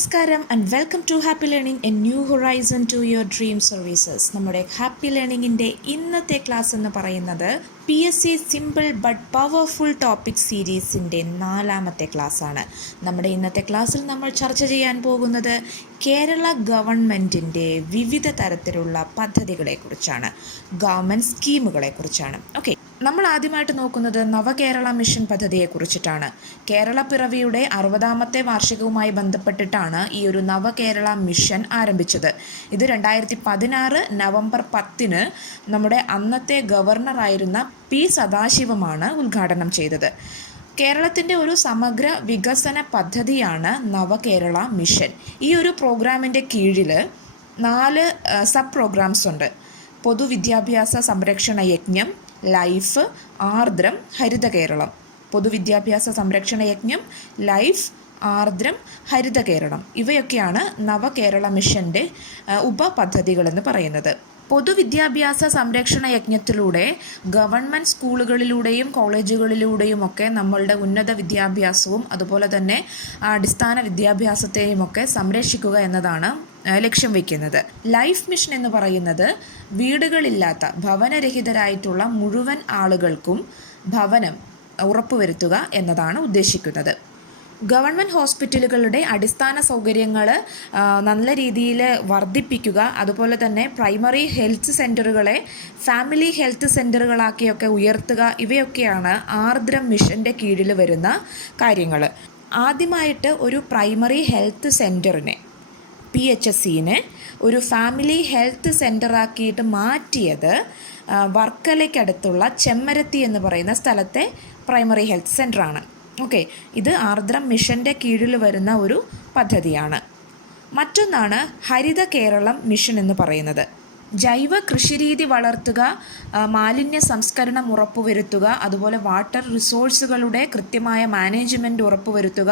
നമസ്കാരം and welcome to happy learning a new horizon to your dream services. നമ്മുടെ happy ലേണിംഗിൻ്റെ ഇന്നത്തെ class എന്ന് പറയുന്നത് PSC simple but powerful topic സീരീസിൻ്റെ 4ാമത്തെ ക്ലാസ്സാണ്. നമ്മുടെ ഇന്നത്തെ ക്ലാസ്സിൽ നമ്മൾ ചർച്ച ചെയ്യാൻ പോകുന്നത് കേരള ഗവൺമെൻറ്റിൻ്റെ വിവിധ തരത്തിലുള്ള പദ്ധതികളെക്കുറിച്ചാണ്, ഗവൺമെൻറ് സ്കീമുകളെക്കുറിച്ചാണ്. ഓക്കെ, നമ്മൾ ആദ്യമായിട്ട് നോക്കുന്നത് നവകേരള മിഷൻ പദ്ധതിയെക്കുറിച്ചിട്ടാണ്. കേരള പിറവിയുടെ 60ാമത്തെ വാർഷികവുമായി ബന്ധപ്പെട്ടിട്ടാണ് ഈ ഒരു നവകേരള മിഷൻ ആരംഭിച്ചത്. ഇത് 2016 നവംബർ 10 നമ്മുടെ അന്നത്തെ ഗവർണറായിരുന്ന P. സദാശിവമാണ് ഉദ്ഘാടനം ചെയ്തത്. കേരളത്തിൻ്റെ ഒരു സമഗ്ര വികസന പദ്ധതിയാണ് നവകേരള മിഷൻ. ഈ ഒരു പ്രോഗ്രാമിൻ്റെ കീഴിൽ 4 സബ് പ്രോഗ്രാംസ് ഉണ്ട്. പൊതുവിദ്യാഭ്യാസ സംരക്ഷണ യജ്ഞം, ലൈഫ്, ആർദ്രം, ഹരിത കേരളം. പൊതുവിദ്യാഭ്യാസ സംരക്ഷണ യജ്ഞം, ലൈഫ്, ആർദ്രം, ഹരിത കേരളം ഇവയൊക്കെയാണ് നവകേരള മിഷൻ്റെ ഉപപദ്ധതികളെന്ന് പറയുന്നത്. പൊതുവിദ്യാഭ്യാസ സംരക്ഷണ യജ്ഞത്തിലൂടെ ഗവൺമെൻറ് സ്കൂളുകളിലൂടെയും കോളേജുകളിലൂടെയും ഒക്കെ നമ്മളുടെ ഉന്നത വിദ്യാഭ്യാസവും അതുപോലെ തന്നെ അടിസ്ഥാന വിദ്യാഭ്യാസത്തെയും ഒക്കെ സംരക്ഷിക്കുക എന്നതാണ് ലക്ഷ്യം വയ്ക്കുന്നത്. ലൈഫ് മിഷൻ എന്ന് പറയുന്നത് വീടുകളില്ലാത്ത ഭവനരഹിതരായിട്ടുള്ള മുഴുവൻ ആളുകൾക്കും ഭവനം ഉറപ്പുവരുത്തുക എന്നതാണ് ഉദ്ദേശിക്കുന്നത്. ഗവൺമെൻറ് ഹോസ്പിറ്റലുകളുടെ അടിസ്ഥാന സൗകര്യങ്ങൾ നല്ല രീതിയിൽ വർദ്ധിപ്പിക്കുക, അതുപോലെ തന്നെ പ്രൈമറി ഹെൽത്ത് സെൻ്ററുകളെ ഫാമിലി ഹെൽത്ത് സെൻ്ററുകളാക്കിയൊക്കെ ഉയർത്തുക, ഇവയൊക്കെയാണ് ആർദ്രം മിഷൻ്റെ കീഴിൽ വരുന്ന കാര്യങ്ങൾ. ആദ്യമായിട്ട് ഒരു പ്രൈമറി ഹെൽത്ത് സെൻ്ററിനെ PHSനെ ഒരു ഫാമിലി ഹെൽത്ത് സെൻ്ററാക്കിയിട്ട് മാറ്റിയത് വർക്കലയ്ക്കടുത്തുള്ള ചെമ്മരത്തി എന്ന് പറയുന്ന സ്ഥലത്തെ പ്രൈമറി ഹെൽത്ത് സെൻ്ററാണ്. ഓക്കെ, ഇത് ആർദ്രം മിഷൻ്റെ കീഴിൽ വരുന്ന ഒരു പദ്ധതിയാണ്. മറ്റൊന്നാണ് ഹരിത കേരളം മിഷൻ എന്ന് പറയുന്നത്. ജൈവ കൃഷിരീതി വളർത്തുക, മാലിന്യ സംസ്കരണം ഉറപ്പുവരുത്തുക, അതുപോലെ വാട്ടർ റിസോഴ്സുകളുടെ കൃത്യമായ മാനേജ്മെൻറ്റ് ഉറപ്പുവരുത്തുക,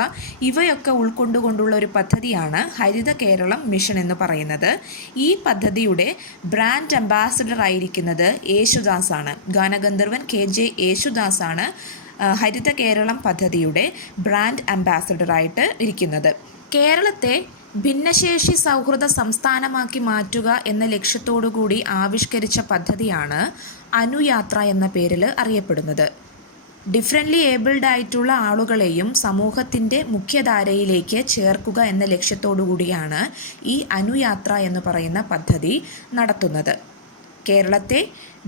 ഇവയൊക്കെ ഉൾക്കൊണ്ടുകൊണ്ടുള്ള ഒരു പദ്ധതിയാണ് ഹരിത കേരളം മിഷൻ എന്ന് പറയുന്നത്. ഈ പദ്ധതിയുടെ ബ്രാൻഡ് അംബാസഡർ ആയിരിക്കുന്നത് യേശുദാസാണ്. ഗാനഗന്ധർവൻ KJ യേശുദാസാണ് ഹരിത കേരളം പദ്ധതിയുടെ ബ്രാൻഡ് അംബാസഡറായിട്ട് ഇരിക്കുന്നത്. കേരളത്തെ ഭിന്നശേഷി സൗഹൃദ സംസ്ഥാനമാക്കി മാറ്റുക എന്ന ലക്ഷ്യത്തോടുകൂടി ആവിഷ്കരിച്ച പദ്ധതിയാണ് അനുയാത്ര എന്ന പേരിൽ അറിയപ്പെടുന്നത്. ഡിഫറൻ്റ്ലി ഏബിൾഡ് ആയിട്ടുള്ള ആളുകളെയും സമൂഹത്തിൻ്റെ മുഖ്യധാരയിലേക്ക് ചേർക്കുക എന്ന ലക്ഷ്യത്തോടു കൂടിയാണ് ഈ അനുയാത്ര എന്ന് പറയുന്ന പദ്ധതി നടത്തുന്നത്. കേരളത്തെ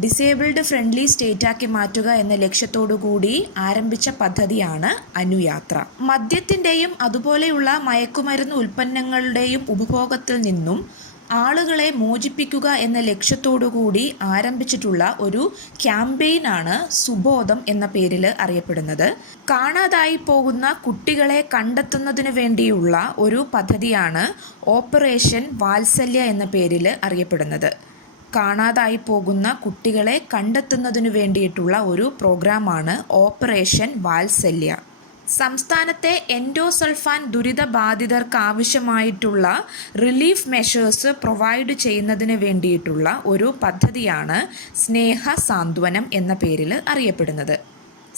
ഡിസേബിൾഡ് ഫ്രണ്ട്ലി സ്റ്റേറ്റാക്കി മാറ്റുക എന്ന ലക്ഷ്യത്തോടു കൂടി ആരംഭിച്ച പദ്ധതിയാണ് അനുയാത്ര. മദ്യത്തിൻ്റെയും അതുപോലെയുള്ള മയക്കുമരുന്ന് ഉൽപ്പന്നങ്ങളുടെയും ഉപഭോഗത്തിൽ നിന്നും ആളുകളെ മോചിപ്പിക്കുക എന്ന ലക്ഷ്യത്തോടു കൂടി ആരംഭിച്ചിട്ടുള്ള ഒരു ക്യാമ്പയിനാണ് സുബോധം എന്ന പേരിൽ അറിയപ്പെടുന്നത്. കാണാതായി പോകുന്ന കുട്ടികളെ കണ്ടെത്തുന്നതിന് വേണ്ടിയുള്ള ഒരു പദ്ധതിയാണ് ഓപ്പറേഷൻ വാത്സല്യ എന്ന പേരിൽ അറിയപ്പെടുന്നത്. കാണാതായി പോകുന്ന കുട്ടികളെ കണ്ടെത്തുന്നതിനു വേണ്ടിയിട്ടുള്ള ഒരു പ്രോഗ്രാമാണ് ഓപ്പറേഷൻ വാത്സല്യ. സംസ്ഥാനത്തെ എൻഡോസൾഫാൻ ദുരിതബാധിതർക്ക് ആവശ്യമായിട്ടുള്ള റിലീഫ് മെഷേഴ്സ് പ്രൊവൈഡ് ചെയ്യുന്നതിന് വേണ്ടിയിട്ടുള്ള ഒരു പദ്ധതിയാണ് സ്നേഹ സാന്ത്വനം എന്ന പേരിൽ അറിയപ്പെടുന്നത്.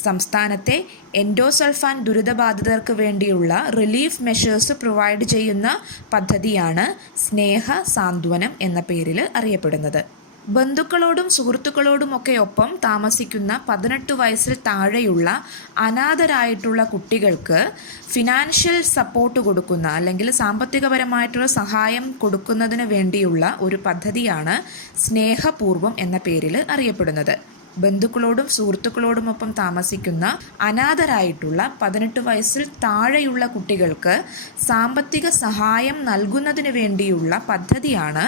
സംസ്ഥാനത്തെ എൻഡോസൾഫാൻ ദുരിതബാധിതർക്ക് വേണ്ടിയുള്ള റിലീഫ് മെഷേഴ്സ് പ്രൊവൈഡ് ചെയ്യുന്ന പദ്ധതിയാണ് സ്നേഹ സാന്ത്വനം എന്ന പേരിൽ അറിയപ്പെടുന്നത്. ബന്ധുക്കളോടും സുഹൃത്തുക്കളോടുമൊക്കെ ഒപ്പം താമസിക്കുന്ന 18 വയസ്സിൽ താഴെയുള്ള അനാഥരായിട്ടുള്ള കുട്ടികൾക്ക് ഫിനാൻഷ്യൽ സപ്പോർട്ട് കൊടുക്കുന്ന അല്ലെങ്കിൽ സാമ്പത്തികപരമായിട്ടുള്ള സഹായം കൊടുക്കുന്നതിന് വേണ്ടിയുള്ള ഒരു പദ്ധതിയാണ് സ്നേഹപൂർവം എന്ന പേരിൽ അറിയപ്പെടുന്നത്. ബന്ധുക്കളോടും സുഹൃത്തുക്കളോടുമൊപ്പം താമസിക്കുന്ന അനാഥരായിട്ടുള്ള 18 വയസ്സിൽ താഴെയുള്ള കുട്ടികൾക്ക് സാമ്പത്തിക സഹായം നൽകുന്നതിന് വേണ്ടിയുള്ള പദ്ധതിയാണ്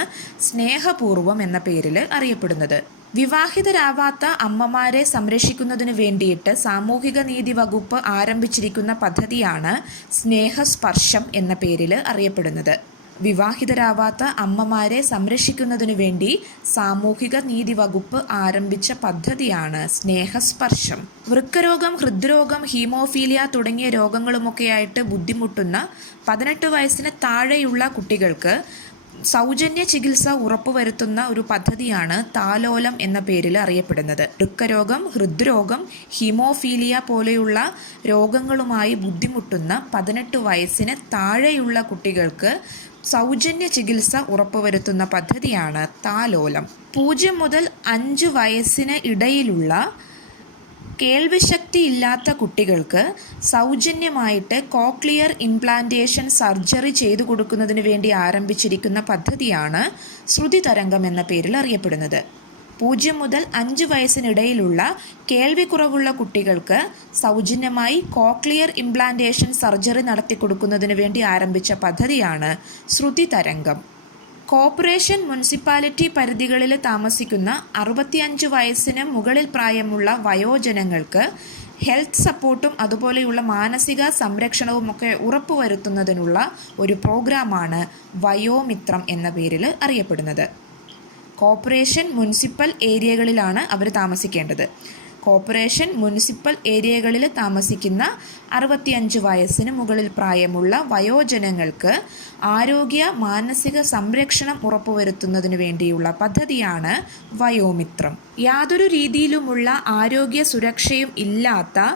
സ്നേഹപൂർവം എന്ന പേരിൽ അറിയപ്പെടുന്നത്. വിവാഹിതരാവാത്ത അമ്മമാരെ സംരക്ഷിക്കുന്നതിന് വേണ്ടിയിട്ട് സാമൂഹിക നീതി വകുപ്പ് ആരംഭിച്ചിരിക്കുന്ന പദ്ധതിയാണ് സ്നേഹസ്പർശം എന്ന പേരിൽ അറിയപ്പെടുന്നത്. വിവാഹിതരാവാത്ത അമ്മമാരെ സംരക്ഷിക്കുന്നതിനു വേണ്ടി സാമൂഹിക നീതി വകുപ്പ് ആരംഭിച്ച പദ്ധതിയാണ് സ്നേഹസ്പർശം. വൃക്കരോഗം, ഹൃദ്രോഗം, ഹീമോഫീലിയ തുടങ്ങിയ രോഗങ്ങളുമൊക്കെയായിട്ട് ബുദ്ധിമുട്ടുന്ന 18 വയസ്സിന് താഴെയുള്ള കുട്ടികൾക്ക് സൗജന്യ ചികിത്സ ഉറപ്പുവരുത്തുന്ന ഒരു പദ്ധതിയാണ് താലോലം എന്ന പേരിൽ അറിയപ്പെടുന്നത്. വൃക്കരോഗം, ഹൃദ്രോഗം, ഹീമോഫീലിയ പോലെയുള്ള രോഗങ്ങളുമായി ബുദ്ധിമുട്ടുന്ന 18 വയസ്സിന് താഴെയുള്ള കുട്ടികൾക്ക് സൗജന്യ ചികിത്സ ഉറപ്പുവരുത്തുന്ന പദ്ധതിയാണ് താലോലം. 0 മുതൽ 5 വയസ്സിന് ഇടയിലുള്ള കേൾവിശക്തി ഇല്ലാത്ത കുട്ടികൾക്ക് സൗജന്യമായിട്ട് കോക്ലിയർ ഇംപ്ലാന്റേഷൻ സർജറി ചെയ്തു കൊടുക്കുന്നതിന് വേണ്ടി ആരംഭിച്ചിരിക്കുന്ന പദ്ധതിയാണ് ശ്രുതി തരംഗം എന്ന പേരിൽ അറിയപ്പെടുന്നത്. 0 മുതൽ 5 വയസ്സിനിടയിലുള്ള കേൾവിക്കുറവുള്ള കുട്ടികൾക്ക് സൗജന്യമായി കോക്ലിയർ ഇംപ്ലാന്റേഷൻ സർജറി നടത്തി കൊടുക്കുന്നതിന് വേണ്ടി ആരംഭിച്ച പദ്ധതിയാണ് ശ്രുതി തരംഗം. കോർപ്പറേഷൻ മുനിസിപ്പാലിറ്റി പരിധികളിൽ താമസിക്കുന്ന 65 വയസ്സിന് മുകളിൽ പ്രായമുള്ള വയോജനങ്ങൾക്ക് ഹെൽത്ത് സപ്പോർട്ടും അതുപോലെയുള്ള മാനസിക സംരക്ഷണവുമൊക്കെ ഉറപ്പുവരുത്തുന്നതിനുള്ള ഒരു പ്രോഗ്രാമാണ് വയോമിത്രം എന്ന പേരിൽ അറിയപ്പെടുന്നത്. കോർപ്പറേഷൻ മുനിസിപ്പൽ ഏരിയകളിലാണ് അവർ താമസിക്കേണ്ടത്. കോർപ്പറേഷൻ മുനിസിപ്പൽ ഏരിയകളിൽ താമസിക്കുന്ന 65 വയസ്സിന് മുകളിൽ പ്രായമുള്ള വയോജനങ്ങൾക്ക് ആരോഗ്യ മാനസിക സംരക്ഷണം ഉറപ്പുവരുത്തുന്നതിന് വേണ്ടിയുള്ള പദ്ധതിയാണ് വയോമിത്രം. യാതൊരു രീതിയിലുമുള്ള ആരോഗ്യ സുരക്ഷയും ഇല്ലാത്ത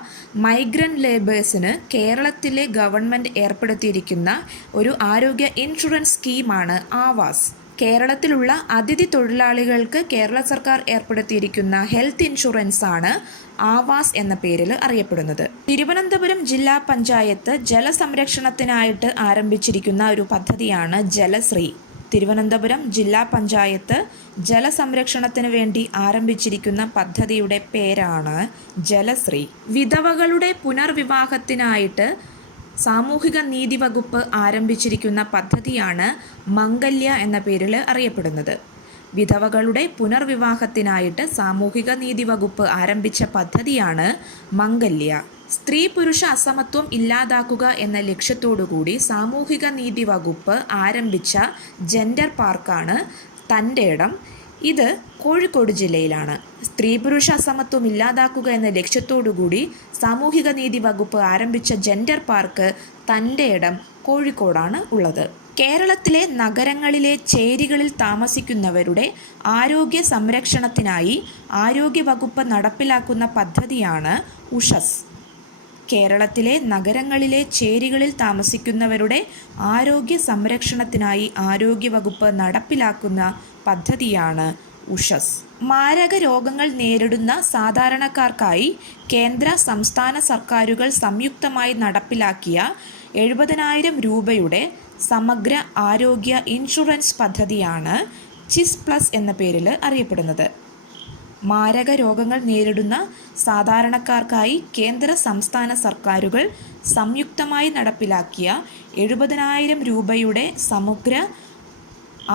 മൈഗ്രൻ്റ് ലേബേഴ്സിന് കേരളത്തിലെ ഗവൺമെൻറ് ഏർപ്പെടുത്തിയിരിക്കുന്ന ഒരു ആരോഗ്യ ഇൻഷുറൻസ് സ്കീമാണ് ആവാസ്. കേരളത്തിലുള്ള അതിഥി തൊഴിലാളികൾക്ക് കേരള സർക്കാർ ഏർപ്പെടുത്തിയിരിക്കുന്ന ഹെൽത്ത് ഇൻഷുറൻസ് ആണ് ആവാസ് എന്ന പേരിൽ അറിയപ്പെടുന്നത്. തിരുവനന്തപുരം ജില്ലാ പഞ്ചായത്ത് ജലസംരക്ഷണത്തിനായിട്ട് ആരംഭിച്ചിരിക്കുന്ന ഒരു പദ്ധതിയാണ് ജലശ്രീ. തിരുവനന്തപുരം ജില്ലാ പഞ്ചായത്ത് ജലസംരക്ഷണത്തിന് വേണ്ടി ആരംഭിച്ചിരിക്കുന്ന പദ്ധതിയുടെ പേരാണ് ജലശ്രീ. വിധവകളുടെ പുനർവിവാഹത്തിനായിട്ട് സാമൂഹിക നീതി വകുപ്പ് ആരംഭിച്ചിരിക്കുന്ന പദ്ധതിയാണ് മംഗല്യ എന്ന പേരിൽ അറിയപ്പെടുന്നത്. വിധവകളുടെ പുനർവിവാഹത്തിനായിട്ട് സാമൂഹിക നീതി വകുപ്പ് ആരംഭിച്ച പദ്ധതിയാണ് മംഗല്യ. സ്ത്രീ പുരുഷ അസമത്വം ഇല്ലാതാക്കുക എന്ന ലക്ഷ്യത്തോടുകൂടി സാമൂഹിക നീതി വകുപ്പ് ആരംഭിച്ച ജെൻഡർ പാർക്കാണ് തൻ്റെ ഇടം. ഇത് കോഴിക്കോട് ജില്ലയിലാണ്. സ്ത്രീ പുരുഷ അസമത്വം ഇല്ലാതാക്കുക എന്ന ലക്ഷ്യത്തോടുകൂടി സാമൂഹിക നീതി വകുപ്പ് ആരംഭിച്ച ജെൻഡർ പാർക്ക് തൻ്റെ ഇടം കോഴിക്കോടാണ് ഉള്ളത്. കേരളത്തിലെ നഗരങ്ങളിലെ ചേരികളിൽ താമസിക്കുന്നവരുടെ ആരോഗ്യ സംരക്ഷണത്തിനായി ആരോഗ്യവകുപ്പ് നടപ്പിലാക്കുന്ന പദ്ധതിയാണ് ഉഷസ്. കേരളത്തിലെ നഗരങ്ങളിലെ ചേരികളിൽ താമസിക്കുന്നവരുടെ ആരോഗ്യ സംരക്ഷണത്തിനായി ആരോഗ്യവകുപ്പ് നടപ്പിലാക്കുന്ന പദ്ധതിയാണ് ഉഷസ്. മാരക രോഗങ്ങൾ നേരിടുന്ന സാധാരണക്കാർക്കായി കേന്ദ്ര സംസ്ഥാന സർക്കാരുകൾ സംയുക്തമായി നടപ്പിലാക്കിയ 70,000 രൂപയുടെ സമഗ്ര ആരോഗ്യ ഇൻഷുറൻസ് പദ്ധതിയാണ് ചിസ് പ്ലസ് എന്ന പേരിൽ അറിയപ്പെടുന്നത്. മാരക രോഗങ്ങൾ നേരിടുന്ന സാധാരണക്കാർക്കായി കേന്ദ്ര സംസ്ഥാന സർക്കാരുകൾ സംയുക്തമായി നടപ്പിലാക്കിയ 70,000 രൂപയുടെ സമഗ്ര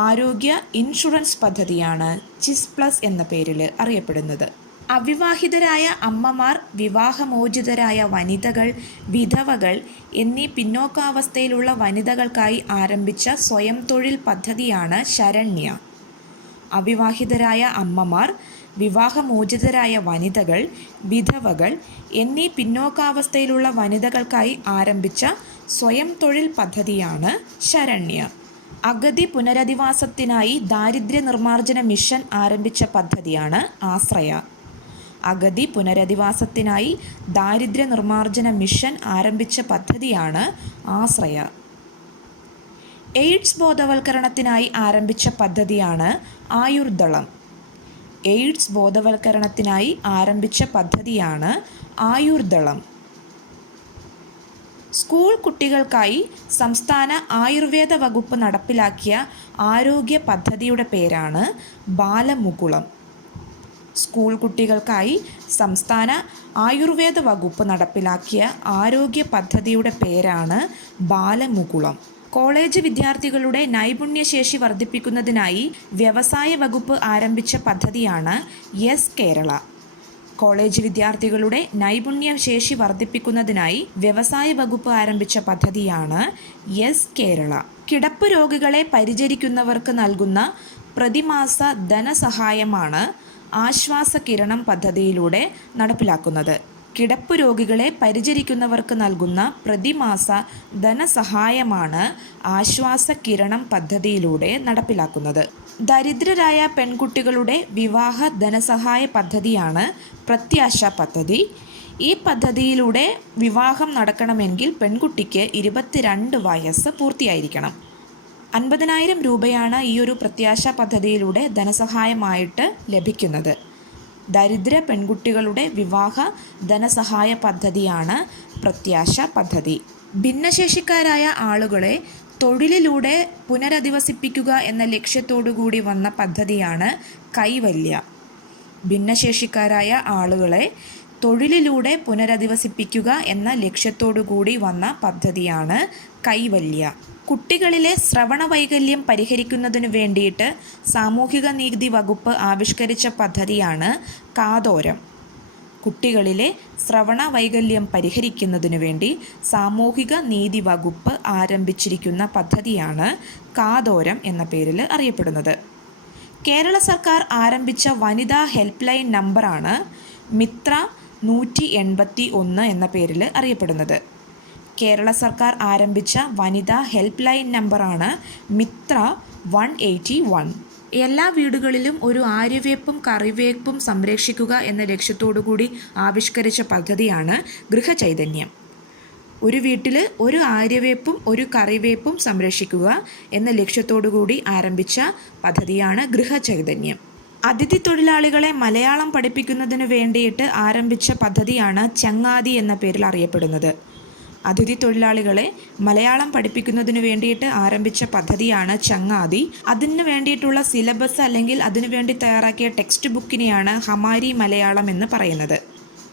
ആരോഗ്യ ഇൻഷുറൻസ് പദ്ധതിയാണ് ചിസ് പ്ലസ് എന്ന പേരിൽ അറിയപ്പെടുന്നത്. അവിവാഹിതരായ അമ്മമാർ, വിവാഹമോചിതരായ വനിതകൾ, വിധവകൾ എന്നീ പിന്നോക്കാവസ്ഥയിലുള്ള വനിതകൾക്കായി ആരംഭിച്ച സ്വയം തൊഴിൽ പദ്ധതിയാണ് ശരണ്യ. അവിവാഹിതരായ അമ്മമാർ, വിവാഹമോചിതരായ വനിതകൾ, വിധവകൾ എന്നീ പിന്നോക്കാവസ്ഥയിലുള്ള വനിതകൾക്കായി ആരംഭിച്ച സ്വയം തൊഴിൽ പദ്ധതിയാണ് ശരണ്യ. അഗതി പുനരധിവാസത്തിനായി ദാരിദ്ര്യ നിർമ്മാർജ്ജന മിഷൻ ആരംഭിച്ച പദ്ധതിയാണ് ആശ്രയ. അഗതി പുനരധിവാസത്തിനായി ദാരിദ്ര്യ നിർമ്മാർജ്ജന മിഷൻ ആരംഭിച്ച പദ്ധതിയാണ് ആശ്രയ. എയ്ഡ്സ് ബോധവൽക്കരണത്തിനായി ആരംഭിച്ച പദ്ധതിയാണ് ആയുർദളം. എയ്ഡ്സ് ബോധവൽക്കരണത്തിനായി ആരംഭിച്ച പദ്ധതിയാണ് ആയുർദളം. സ്കൂൾ കുട്ടികൾക്കായി സംസ്ഥാന ആയുർവേദ വകുപ്പ് നടപ്പിലാക്കിയ ആരോഗ്യ പദ്ധതിയുടെ പേരാണ് ബാലമുകുളം. സ്കൂൾ കുട്ടികൾക്കായി സംസ്ഥാന ആയുർവേദ വകുപ്പ് നടപ്പിലാക്കിയ ആരോഗ്യ പദ്ധതിയുടെ പേരാണ് ബാലമുകുളം. കോളേജ് വിദ്യാർത്ഥികളുടെ നൈപുണ്യശേഷി വർദ്ധിപ്പിക്കുന്നതിനായി വ്യവസായ വകുപ്പ് ആരംഭിച്ച പദ്ധതിയാണ് യെസ് കേരള. കോളേജ് വിദ്യാർത്ഥികളുടെ നൈപുണ്യശേഷി വർദ്ധിപ്പിക്കുന്നതിനായി വ്യവസായ വകുപ്പ് ആരംഭിച്ച പദ്ധതിയാണ് യെസ് കേരള. കിടപ്പ് രോഗികളെ പരിചരിക്കുന്നവർക്ക് നൽകുന്ന പ്രതിമാസ ധനസഹായമാണ് ആശ്വാസ കിരണം പദ്ധതിയിലൂടെ നടപ്പിലാക്കുന്നത്. കിടപ്പ് രോഗികളെ പരിചരിക്കുന്നവർക്ക് നൽകുന്ന പ്രതിമാസ ധനസഹായമാണ് ആശ്വാസ കിരണം പദ്ധതിയിലൂടെ നടപ്പിലാക്കുന്നത്. ദരിദ്രരായ പെൺകുട്ടികളുടെ വിവാഹ ധനസഹായ പദ്ധതിയാണ് പ്രത്യാശ പദ്ധതി. ഈ പദ്ധതിയിലൂടെ വിവാഹം നടക്കണമെങ്കിൽ പെൺകുട്ടിക്ക് 22 വയസ്സ് പൂർത്തിയായിരിക്കണം. 50,000 രൂപയാണ് ഈ ഒരു പ്രത്യാശ പദ്ധതിയിലൂടെ ധനസഹായമായിട്ട് ലഭിക്കുന്നത്. ദരിദ്ര പെൺകുട്ടികളുടെ വിവാഹ ധനസഹായ പദ്ധതിയാണ് പ്രത്യാശ പദ്ധതി. ഭിന്നശേഷിക്കാരായ ആളുകളെ തൊഴിലിലൂടെ പുനരധിവസിപ്പിക്കുക എന്ന ലക്ഷ്യത്തോടുകൂടി വന്ന പദ്ധതിയാണ് കൈവല്യ. ഭിന്നശേഷിക്കാരായ ആളുകളെ തൊഴിലിലൂടെ പുനരധിവസിപ്പിക്കുക എന്ന ലക്ഷ്യത്തോടുകൂടി വന്ന പദ്ധതിയാണ് കൈവല്യ. കുട്ടികളിലെ ശ്രവണ വൈകല്യം പരിഹരിക്കുന്നതിനു വേണ്ടിയിട്ട് സാമൂഹിക നീതി വകുപ്പ് ആവിഷ്കരിച്ച പദ്ധതിയാണ് കാതോരം. കുട്ടികളിലെ ശ്രവണ വൈകല്യം പരിഹരിക്കുന്നതിനു വേണ്ടി സാമൂഹിക നീതി വകുപ്പ് ആരംഭിച്ചിരിക്കുന്ന പദ്ധതിയാണ് കാതോരം എന്ന പേരിൽ അറിയപ്പെടുന്നത്. കേരള സർക്കാർ ആരംഭിച്ച വനിതാ ഹെൽപ്പ് ലൈൻ നമ്പറാണ് മിത്ര 181 എന്ന പേരിൽ അറിയപ്പെടുന്നത്. കേരള സർക്കാർ ആരംഭിച്ച വനിതാ ഹെൽപ്പ് ലൈൻ നമ്പറാണ് മിത്ര 181. എല്ലാ വീടുകളിലും ഒരു ആര്യവേപ്പും കറിവേപ്പും സംരക്ഷിക്കുക എന്ന ലക്ഷ്യത്തോടുകൂടി ആവിഷ്കരിച്ച പദ്ധതിയാണ് ഗൃഹചൈതന്യം. ഒരു വീട്ടിൽ ഒരു ആര്യവേപ്പും ഒരു കറിവേപ്പും സംരക്ഷിക്കുക എന്ന ലക്ഷ്യത്തോടുകൂടി ആരംഭിച്ച പദ്ധതിയാണ് ഗൃഹചൈതന്യം. അതിഥി തൊഴിലാളികളെ മലയാളം പഠിപ്പിക്കുന്നതിന് വേണ്ടിയിട്ട് ആരംഭിച്ച പദ്ധതിയാണ് ചങ്ങാതി എന്ന പേരിൽ അറിയപ്പെടുന്നത്. അതിഥി തൊഴിലാളികളെ മലയാളം പഠിപ്പിക്കുന്നതിന് വേണ്ടിയിട്ട് ആരംഭിച്ച പദ്ധതിയാണ് ചങ്ങാതി. അതിന് വേണ്ടിയിട്ടുള്ള സിലബസ് അല്ലെങ്കിൽ അതിനുവേണ്ടി തയ്യാറാക്കിയ ടെക്സ്റ്റ് ബുക്കിനെയാണ് ഹമാരി മലയാളം എന്ന് പറയുന്നത്.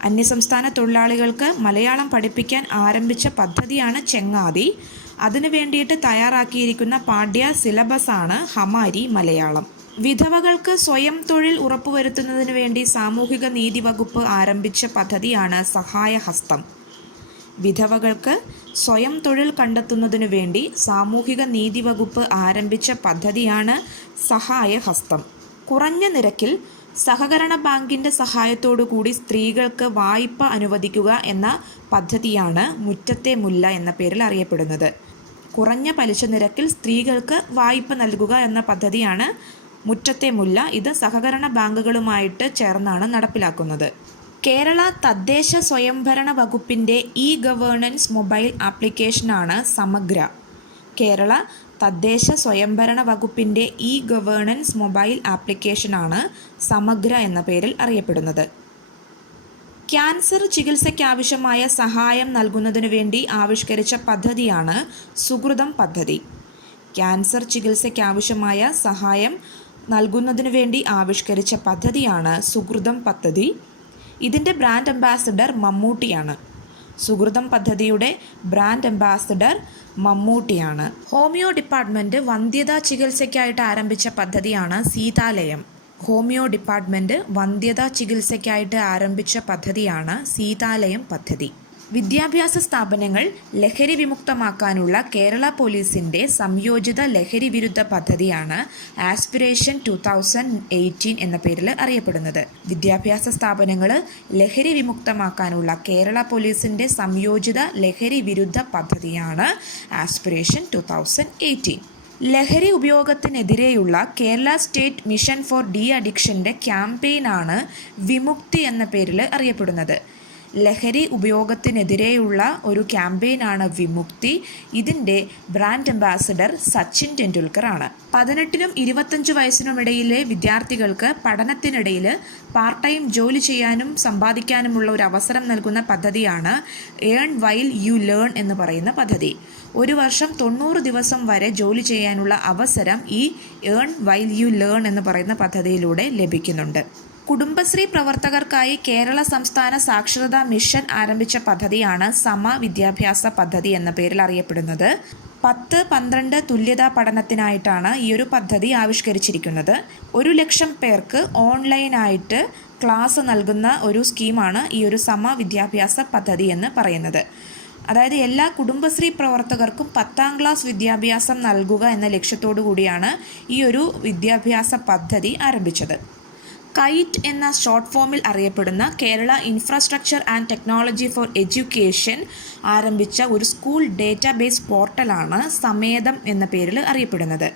അന്യസംസ്ഥാന തൊഴിലാളികൾക്ക് മലയാളം പഠിപ്പിക്കാൻ ആരംഭിച്ച പദ്ധതിയാണ് ചങ്ങാതി. അതിനു വേണ്ടിയിട്ട് തയ്യാറാക്കിയിരിക്കുന്ന പാഠ്യ സിലബസാണ് ഹമാരി മലയാളം. വിധവകൾക്ക് സ്വയം തൊഴിൽ ഉറപ്പുവരുത്തുന്നതിന് വേണ്ടി സാമൂഹിക നീതി വകുപ്പ് ആരംഭിച്ച പദ്ധതിയാണ് സഹായഹസ്തം. വിധവകൾക്ക് സ്വയം തൊഴിൽ കണ്ടെത്തുന്നതിനു വേണ്ടി സാമൂഹിക നീതി വകുപ്പ് ആരംഭിച്ച പദ്ധതിയാണ് സഹായഹസ്തം. കുറഞ്ഞ നിരക്കിൽ സഹകരണ ബാങ്കിൻ്റെ സഹായത്തോടു കൂടി സ്ത്രീകൾക്ക് വായ്പ അനുവദിക്കുക എന്ന പദ്ധതിയാണ് മുറ്റത്തെ മുല്ല എന്ന പേരിൽ അറിയപ്പെടുന്നത്. കുറഞ്ഞ പലിശ നിരക്കിൽ സ്ത്രീകൾക്ക് വായ്പ നൽകുക എന്ന പദ്ധതിയാണ് മുറ്റത്തെ മുല്ല. ഇത് സഹകരണ ബാങ്കുകളുമായിട്ട് ചേർന്നാണ് നടപ്പിലാക്കുന്നത്. കേരള തദ്ദേശ സ്വയംഭരണ വകുപ്പിൻ്റെ ഗവേണൻസ് മൊബൈൽ ആപ്ലിക്കേഷനാണ് സമഗ്ര. കേരള തദ്ദേശ സ്വയംഭരണ വകുപ്പിൻ്റെ ഗവേണൻസ് മൊബൈൽ ആപ്ലിക്കേഷനാണ് സമഗ്ര എന്ന പേരിൽ അറിയപ്പെടുന്നത്. ക്യാൻസർ ചികിത്സയ്ക്കാവശ്യമായ സഹായം നൽകുന്നതിനു വേണ്ടി ആവിഷ്കരിച്ച പദ്ധതിയാണ് സുകൃതം പദ്ധതി. ക്യാൻസർ ചികിത്സയ്ക്കാവശ്യമായ സഹായം നൽകുന്നതിനു വേണ്ടി ആവിഷ്കരിച്ച പദ്ധതിയാണ് സുകൃതം പദ്ധതി. ഇതിൻ്റെ ബ്രാൻഡ് അംബാസിഡർ മമ്മൂട്ടിയാണ്. സുകൃതം പദ്ധതിയുടെ ബ്രാൻഡ് അംബാസിഡർ മമ്മൂട്ടിയാണ്. ഹോമിയോ ഡിപ്പാർട്ട്മെൻറ്റ് വന്ധ്യതാ ചികിത്സയ്ക്കായിട്ട് ആരംഭിച്ച പദ്ധതിയാണ് സീതാലയം. ഹോമിയോ ഡിപ്പാർട്ട്മെൻറ്റ് വന്ധ്യതാ ചികിത്സയ്ക്കായിട്ട് ആരംഭിച്ച പദ്ധതിയാണ് സീതാലയം പദ്ധതി. വിദ്യാഭ്യാസ സ്ഥാപനങ്ങൾ ലഹരി വിമുക്തമാക്കാനുള്ള കേരള പോലീസിൻ്റെ സംയോജിത ലഹരി വിരുദ്ധ പദ്ധതിയാണ് ആസ്പിരേഷൻ 2018 എന്ന പേരിൽ അറിയപ്പെടുന്നത്. വിദ്യാഭ്യാസ സ്ഥാപനങ്ങൾ ലഹരി വിമുക്തമാക്കാനുള്ള കേരള പോലീസിൻ്റെ സംയോജിത ലഹരി വിരുദ്ധ പദ്ധതിയാണ് ആസ്പിരേഷൻ 2018. ലഹരി ഉപയോഗത്തിനെതിരെയുള്ള കേരള സ്റ്റേറ്റ് മിഷൻ ഫോർ ഡി അഡിക്ഷൻ്റെ ക്യാമ്പയിനാണ് വിമുക്തി എന്ന പേരിൽ അറിയപ്പെടുന്നത്. ലഹരി ഉപയോഗത്തിനെതിരെയുള്ള ഒരു ക്യാമ്പയിനാണ് വിമുക്തി. ഇതിൻ്റെ ബ്രാൻഡ് അംബാസിഡർ സച്ചിൻ ടെണ്ടുൽക്കറാണ്. 18-നും 25 വയസ്സിനുമിടയിലെ വിദ്യാർത്ഥികൾക്ക് പഠനത്തിനിടയിൽ പാർട്ട് ടൈം ജോലി ചെയ്യാനും സമ്പാദിക്കാനുമുള്ള ഒരു അവസരം നൽകുന്ന പദ്ധതിയാണ് ഏൺ വൈൽ യു ലേൺ എന്ന് പറയുന്ന പദ്ധതി. ഒരു വർഷം 90 ദിവസം വരെ ജോലി ചെയ്യാനുള്ള അവസരം ഈ ഏൺ വൈൽ യു ലേൺ എന്ന് പറയുന്ന പദ്ധതിയിലൂടെ ലഭിക്കുന്നുണ്ട്. കുടുംബശ്രീ പ്രവർത്തകർക്കായി കേരള സംസ്ഥാന സാക്ഷരതാ മിഷൻ ആരംഭിച്ച പദ്ധതിയാണ് സമവിദ്യാഭ്യാസ പദ്ധതി എന്ന പേരിൽ അറിയപ്പെടുന്നത്. 10-12 തുല്യതാ പഠനത്തിനായിട്ടാണ് ഈ ഒരു പദ്ധതി ആവിഷ്കരിച്ചിരിക്കുന്നത്. 100,000 പേർക്ക് ഓൺലൈനായിട്ട് ക്ലാസ് നൽകുന്ന ഒരു സ്കീമാണ് ഈ ഒരു സമവിദ്യാഭ്യാസ പദ്ധതി എന്ന് പറയുന്നത്. അതായത് എല്ലാ കുടുംബശ്രീ പ്രവർത്തകർക്കും 10ാം ക്ലാസ് വിദ്യാഭ്യാസം നൽകുക എന്ന ലക്ഷ്യത്തോടു കൂടിയാണ് ഈ ഒരു വിദ്യാഭ്യാസ പദ്ധതി ആരംഭിച്ചത്. കൈറ്റ് എന്ന ഷോർട്ട് ഫോമിൽ അറിയപ്പെടുന്ന Kerala infrastructure and technology for education ആരംഭിച്ച ഒരു സ്കൂൾ ഡേറ്റാബേസ് പോർട്ടലാണ് സമേതം എന്ന പേരിൽ അറിയപ്പെടുന്നത്.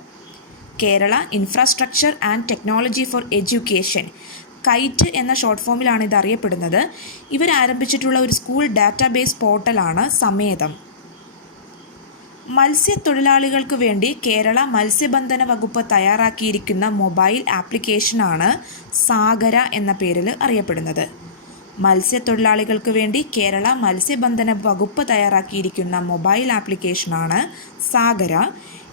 Kerala infrastructure and technology for education, KITE എന്ന ഷോർട്ട് ഫോമിലാണ് ഇത് അറിയപ്പെടുന്നത്. ഇവരാരംഭിച്ചിട്ടുള്ള ഒരു സ്കൂൾ ഡാറ്റാബേസ് പോർട്ടലാണ് സമേതം. മത്സ്യത്തൊഴിലാളികൾക്ക് വേണ്ടി കേരള മത്സ്യബന്ധന വകുപ്പ് തയ്യാറാക്കിയിരിക്കുന്ന മൊബൈൽ ആപ്ലിക്കേഷനാണ് സാഗര എന്ന പേരിൽ അറിയപ്പെടുന്നത്. മത്സ്യത്തൊഴിലാളികൾക്ക് വേണ്ടി കേരള മത്സ്യബന്ധന വകുപ്പ് തയ്യാറാക്കിയിരിക്കുന്ന മൊബൈൽ ആപ്ലിക്കേഷനാണ് സാഗര.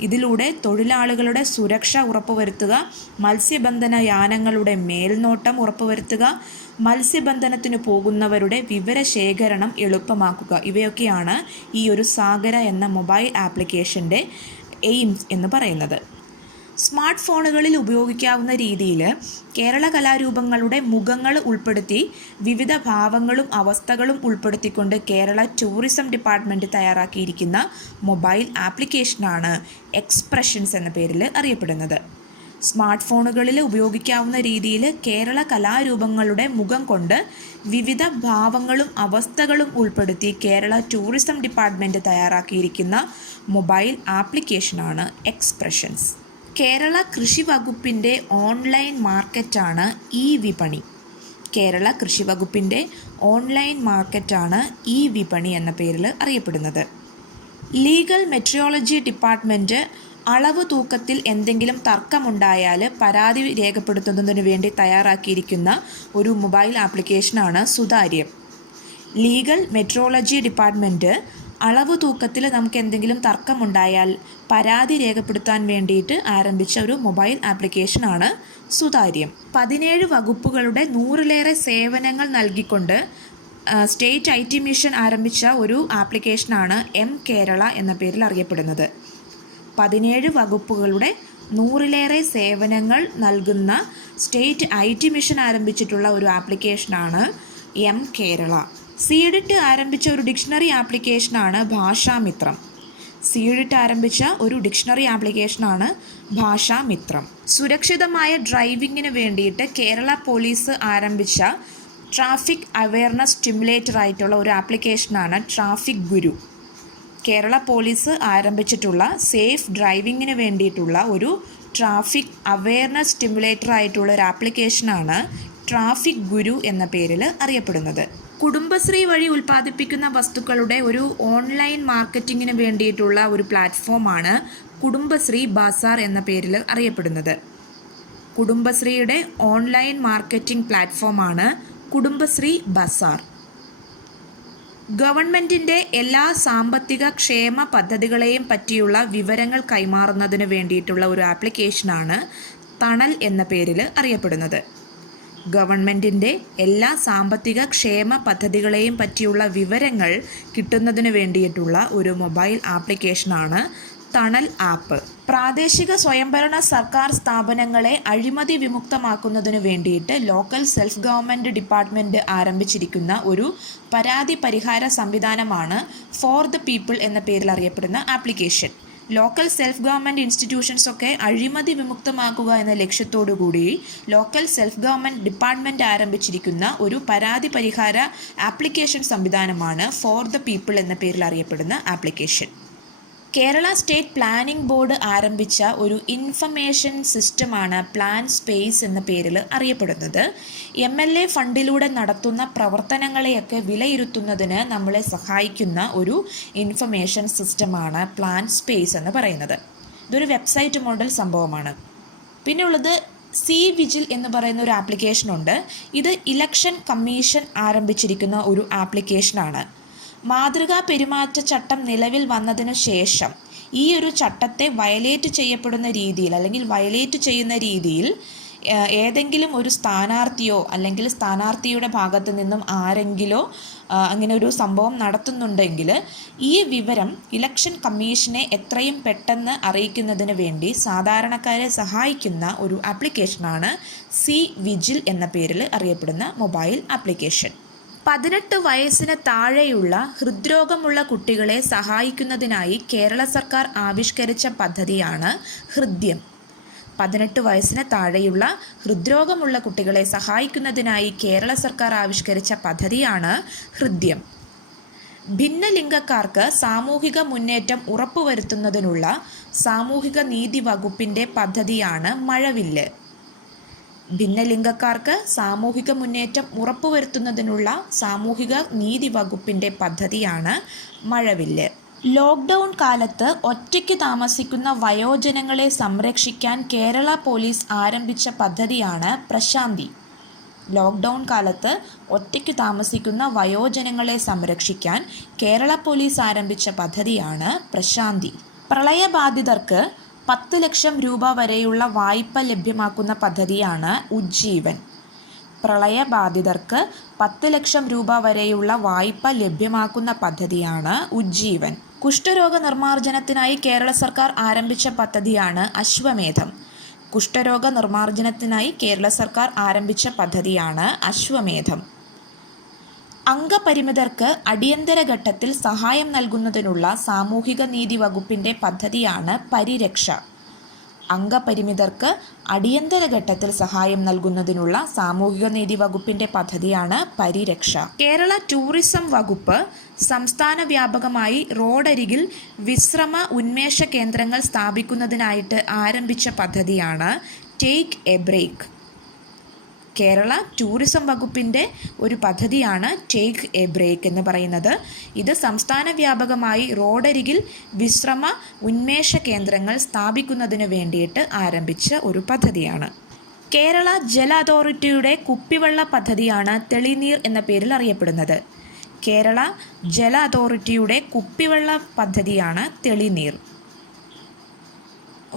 ഇതിലൂടെ തൊഴിലാളികളുടെ സുരക്ഷ ഉറപ്പുവരുത്തുക, മത്സ്യബന്ധന യാനങ്ങളുടെ മേൽനോട്ടം ഉറപ്പുവരുത്തുക, മത്സ്യബന്ധനത്തിന് പോകുന്നവരുടെ വിവരശേഖരണം എളുപ്പമാക്കുക, ഇവയൊക്കെയാണ് ഈ ഒരു സാഗര എന്ന മൊബൈൽ ആപ്ലിക്കേഷൻ്റെ എയിംസ് എന്ന് പറയുന്നത്. സ്മാർട്ട് ഫോണുകളിൽ ഉപയോഗിക്കാവുന്ന രീതിയിൽ കേരള കലാരൂപങ്ങളുടെ മുഖങ്ങൾ ഉൾപ്പെടുത്തി വിവിധ ഭാവങ്ങളും അവസ്ഥകളും ഉൾപ്പെടുത്തിക്കൊണ്ട് കേരള ടൂറിസം ഡിപ്പാർട്ട്മെൻറ്റ് തയ്യാറാക്കിയിരിക്കുന്ന മൊബൈൽ ആപ്ലിക്കേഷനാണ് എക്സ്പ്രഷൻസ് എന്ന പേരിൽ അറിയപ്പെടുന്നത്. സ്മാർട്ട് ഫോണുകളിൽ ഉപയോഗിക്കാവുന്ന രീതിയിൽ കേരള കലാരൂപങ്ങളുടെ മുഖം കൊണ്ട് വിവിധ ഭാവങ്ങളും അവസ്ഥകളും ഉൾപ്പെടുത്തി കേരള ടൂറിസം ഡിപ്പാർട്ട്മെൻറ്റ് തയ്യാറാക്കിയിരിക്കുന്ന മൊബൈൽ ആപ്ലിക്കേഷനാണ് എക്സ്പ്രഷൻസ്. കേരള കൃഷി വകുപ്പിൻ്റെ ഓൺലൈൻ മാർക്കറ്റാണ് ഇ വിപണി. കേരള കൃഷി വകുപ്പിൻ്റെ ഓൺലൈൻ മാർക്കറ്റാണ് ഇ വിപണി എന്ന പേരിൽ അറിയപ്പെടുന്നത്. ലീഗൽ മെട്രിയോളജി ഡിപ്പാർട്ട്മെൻറ്റ് അളവ് തൂക്കത്തിൽ എന്തെങ്കിലും തർക്കമുണ്ടായാൽ പരാതി രേഖപ്പെടുത്തുന്നതിന് വേണ്ടി തയ്യാറാക്കിയിരിക്കുന്ന ഒരു മൊബൈൽ ആപ്ലിക്കേഷനാണ് സുതാര്യം. ലീഗൽ മെട്രോളജി ഡിപ്പാർട്ട്മെൻറ്റ് അളവ് തൂക്കത്തിൽ നമുക്ക് എന്തെങ്കിലും തർക്കമുണ്ടായാൽ പരാതി രേഖപ്പെടുത്താൻ വേണ്ടിയിട്ട് ആരംഭിച്ച ഒരു മൊബൈൽ ആപ്ലിക്കേഷനാണ് സുതാര്യം. 17 വകുപ്പുകളുടെ 100-ലേറെ സേവനങ്ങൾ നൽകിക്കൊണ്ട് സ്റ്റേറ്റ് IT മിഷൻ ആരംഭിച്ച ഒരു ആപ്ലിക്കേഷനാണ് എം കേരള എന്ന പേരിൽ അറിയപ്പെടുന്നത്. 17 വകുപ്പുകളുടെ 100-ലേറെ സേവനങ്ങൾ നൽകുന്ന സ്റ്റേറ്റ് IT മിഷൻ ആരംഭിച്ചിട്ടുള്ള ഒരു ആപ്ലിക്കേഷനാണ് എം കേരള. സീഡിട്ട് ആരംഭിച്ച ഒരു ഡിക്ഷണറി ആപ്ലിക്കേഷനാണ് ഭാഷാമിത്രം. സീഡിട്ട് ആരംഭിച്ച ഒരു ഡിക്ഷണറി ആപ്ലിക്കേഷനാണ് ഭാഷാമിത്രം. സുരക്ഷിതമായ ഡ്രൈവിങ്ങിന് വേണ്ടിയിട്ട് കേരള പോലീസ് ആരംഭിച്ച ട്രാഫിക് അവെയർനെസ് സ്റ്റിമുലേറ്റർ ആയിട്ടുള്ള ഒരു ആപ്ലിക്കേഷനാണ് ട്രാഫിക് ഗുരു. കേരള പോലീസ് ആരംഭിച്ചിട്ടുള്ള സേഫ് ഡ്രൈവിങ്ങിന് വേണ്ടിയിട്ടുള്ള ഒരു ട്രാഫിക് അവെയർനെസ് സ്റ്റിമുലേറ്റർ ആയിട്ടുള്ള ഒരു ആപ്ലിക്കേഷനാണ് ട്രാഫിക് ഗുരു എന്ന പേരിൽ അറിയപ്പെടുന്നത്. കുടുംബശ്രീ വഴി ഉൽപ്പാദിപ്പിക്കുന്ന വസ്തുക്കളുടെ ഒരു ഓൺലൈൻ മാർക്കറ്റിങ്ങിന് വേണ്ടിയിട്ടുള്ള ഒരു പ്ലാറ്റ്ഫോമാണ് കുടുംബശ്രീ ബസാർ എന്ന പേരിൽ അറിയപ്പെടുന്നത്. കുടുംബശ്രീയുടെ ഓൺലൈൻ മാർക്കറ്റിംഗ് പ്ലാറ്റ്ഫോമാണ് കുടുംബശ്രീ ബസാർ. ഗവൺമെൻറ്റിൻ്റെ എല്ലാ സാമ്പത്തിക ക്ഷേമ പദ്ധതികളെയും പറ്റിയുള്ള വിവരങ്ങൾ കൈമാറുന്നതിന് വേണ്ടിയിട്ടുള്ള ഒരു ആപ്ലിക്കേഷനാണ് തണൽ എന്ന പേരിൽ അറിയപ്പെടുന്നത്. ഗവൺമെൻറ്റിൻ്റെ എല്ലാ സാമ്പത്തിക ക്ഷേമ പദ്ധതികളെയും പറ്റിയുള്ള വിവരങ്ങൾ കിട്ടുന്നതിന് വേണ്ടിയിട്ടുള്ള ഒരു മൊബൈൽ ആപ്ലിക്കേഷനാണ് തണൽ ആപ്പ്. പ്രാദേശിക സ്വയംഭരണ സർക്കാർ സ്ഥാപനങ്ങളെ അഴിമതി വിമുക്തമാക്കുന്നതിന് വേണ്ടിയിട്ട് ലോക്കൽ സെൽഫ് ഗവൺമെൻറ് ഡിപ്പാർട്ട്മെൻറ്റ് ആരംഭിച്ചിരിക്കുന്ന ഒരു പരാതി പരിഹാര സംവിധാനമാണ് ഫോർ ദ പീപ്പിൾ എന്ന പേരിൽ അറിയപ്പെടുന്ന ആപ്ലിക്കേഷൻ. ലോക്കൽ സെൽഫ് ഗവൺമെൻറ് ഇൻസ്റ്റിറ്റ്യൂഷൻസൊക്കെ അഴിമതി വിമുക്തമാക്കുക എന്ന ലക്ഷ്യത്തോടു കൂടി ലോക്കൽ സെൽഫ് ഗവൺമെൻറ് ഡിപ്പാർട്ട്മെൻറ്റ് ആരംഭിച്ചിരിക്കുന്ന ഒരു പരാതി പരിഹാര ആപ്ലിക്കേഷൻ സംവിധാനമാണ് ഫോർ ദ പീപ്പിൾ എന്ന പേരിൽ അറിയപ്പെടുന്ന application. Kerala state planning board ആരംഭിച്ച ഒരു ഇൻഫർമേഷൻ സിസ്റ്റമാണ് പ്ലാൻ സ്പേസ് എന്ന പേരിൽ അറിയപ്പെടുന്നത്. MLA ഫണ്ടിലൂടെ നടത്തുന്ന പ്രവർത്തനങ്ങളെയൊക്കെ വിലയിരുത്തുന്നതിന് നമ്മളെ സഹായിക്കുന്ന ഒരു ഇൻഫർമേഷൻ സിസ്റ്റമാണ് പ്ലാൻ സ്പേസ് എന്ന് പറയുന്നത്. ഇതൊരു വെബ്സൈറ്റ് മോഡൽ സംഭവമാണ്. പിന്നെ ഉള്ളത് CVigil എന്ന് പറയുന്ന ഒരു ആപ്ലിക്കേഷനുണ്ട്. ഇത് ഇലക്ഷൻ കമ്മീഷൻ ആരംഭിച്ചിരിക്കുന്ന ഒരു ആപ്ലിക്കേഷനാണ്. മാതൃകാ പെരുമാറ്റച്ചട്ടം നിലവിൽ വന്നതിനു ശേഷം ഈ ഒരു ചട്ടത്തെ വയലേറ്റ് ചെയ്യപ്പെടുന്ന രീതിയിൽ അല്ലെങ്കിൽ വയലേറ്റ് ചെയ്യുന്ന രീതിയിൽ ഏതെങ്കിലും ഒരു സ്ഥാനാർത്ഥിയോ അല്ലെങ്കിൽ സ്ഥാനാർത്ഥിയുടെ ഭാഗത്ത് നിന്നും ആരെങ്കിലോ അങ്ങനെ ഒരു സംഭവം നടത്തുന്നുണ്ടെങ്കിൽ ഈ വിവരം ഇലക്ഷൻ കമ്മീഷനെ എത്രയും പെട്ടെന്ന് അറിയിക്കുന്നതിന് വേണ്ടി സാധാരണക്കാരെ സഹായിക്കുന്ന ഒരു ആപ്ലിക്കേഷനാണ് CVigil എന്ന പേരിൽ അറിയപ്പെടുന്ന മൊബൈൽ ആപ്ലിക്കേഷൻ. 18 വയസ്സിന് താഴെയുള്ള ഹൃദ്രോഗമുള്ള കുട്ടികളെ സഹായിക്കുന്നതിനായി കേരള സർക്കാർ ആവിഷ്കരിച്ച പദ്ധതിയാണ് ഹൃദ്യം. 18 വയസ്സിന് താഴെയുള്ള ഹൃദ്രോഗമുള്ള കുട്ടികളെ സഹായിക്കുന്നതിനായി കേരള സർക്കാർ ആവിഷ്കരിച്ച പദ്ധതിയാണ് ഹൃദ്യം. ഭിന്നലിംഗക്കാർക്ക് സാമൂഹിക മുന്നേറ്റം ഉറപ്പുവരുത്തുന്നതിനുള്ള സാമൂഹിക നീതി വകുപ്പിൻ്റെ പദ്ധതിയാണ് മഴവില്ല്. ഭിന്നലിംഗക്കാർക്ക് സാമൂഹിക മുന്നേറ്റം ഉറപ്പുവരുത്തുന്നതിനുള്ള സാമൂഹിക നീതി വകുപ്പിൻ്റെ പദ്ധതിയാണ് മഴവില്ല്. ലോക്ക്ഡൗൺ കാലത്ത് ഒറ്റയ്ക്ക് താമസിക്കുന്ന വയോജനങ്ങളെ സംരക്ഷിക്കാൻ കേരള പോലീസ് ആരംഭിച്ച പദ്ധതിയാണ് പ്രശാന്തി. ലോക്ക്ഡൗൺ കാലത്ത് ഒറ്റയ്ക്ക് താമസിക്കുന്ന വയോജനങ്ങളെ സംരക്ഷിക്കാൻ കേരള പോലീസ് ആരംഭിച്ച പദ്ധതിയാണ് പ്രശാന്തി. പ്രളയബാധിതർക്ക് 10 ലക്ഷം രൂപ വരെയുള്ള വായ്പ ലഭ്യമാക്കുന്ന പദ്ധതിയാണ് ഉജ്ജീവൻ. പ്രളയബാധിതർക്ക് 10 ലക്ഷം രൂപ വരെയുള്ള വായ്പ ലഭ്യമാക്കുന്ന പദ്ധതിയാണ് ഉജ്ജീവൻ. കുഷ്ഠരോഗ നിർമ്മാർജ്ജനത്തിനായി കേരള സർക്കാർ ആരംഭിച്ച പദ്ധതിയാണ് അശ്വമേധം. കുഷ്ഠരോഗ നിർമ്മാർജ്ജനത്തിനായി കേരള സർക്കാർ ആരംഭിച്ച പദ്ധതിയാണ് അശ്വമേധം. അംഗപരിമിതർക്ക് അടിയന്തര ഘട്ടത്തിൽ സഹായം നൽകുന്നതിനുള്ള സാമൂഹിക നീതി വകുപ്പിൻ്റെ പദ്ധതിയാണ് പരിരക്ഷ. അംഗപരിമിതർക്ക് അടിയന്തര ഘട്ടത്തിൽ സഹായം നൽകുന്നതിനുള്ള സാമൂഹിക നീതി വകുപ്പിൻ്റെ പദ്ധതിയാണ് പരിരക്ഷ. കേരള ടൂറിസം വകുപ്പ് സംസ്ഥാന വ്യാപകമായി റോഡരികിൽ വിശ്രമ ഉന്മേഷ കേന്ദ്രങ്ങൾ സ്ഥാപിക്കുന്നതിനായിട്ട് ആരംഭിച്ച പദ്ധതിയാണ് take a break. Kerala tourism വകുപ്പിൻ്റെ ഒരു പദ്ധതിയാണ് ടേക്ക് എ ബ്രേക്ക് എന്ന് പറയുന്നത്. ഇത് സംസ്ഥാന വ്യാപകമായി റോഡരികിൽ വിശ്രമ ഉന്മേഷ കേന്ദ്രങ്ങൾ സ്ഥാപിക്കുന്നതിന് വേണ്ടിയിട്ട് ആരംഭിച്ച ഒരു പദ്ധതിയാണ്. കേരള ജല അതോറിറ്റിയുടെ കുപ്പിവെള്ള പദ്ധതിയാണ് തെളിനീർ എന്ന പേരിൽ അറിയപ്പെടുന്നത്. കേരള ജല അതോറിറ്റിയുടെ കുപ്പിവെള്ള പദ്ധതിയാണ് തെളിനീർ.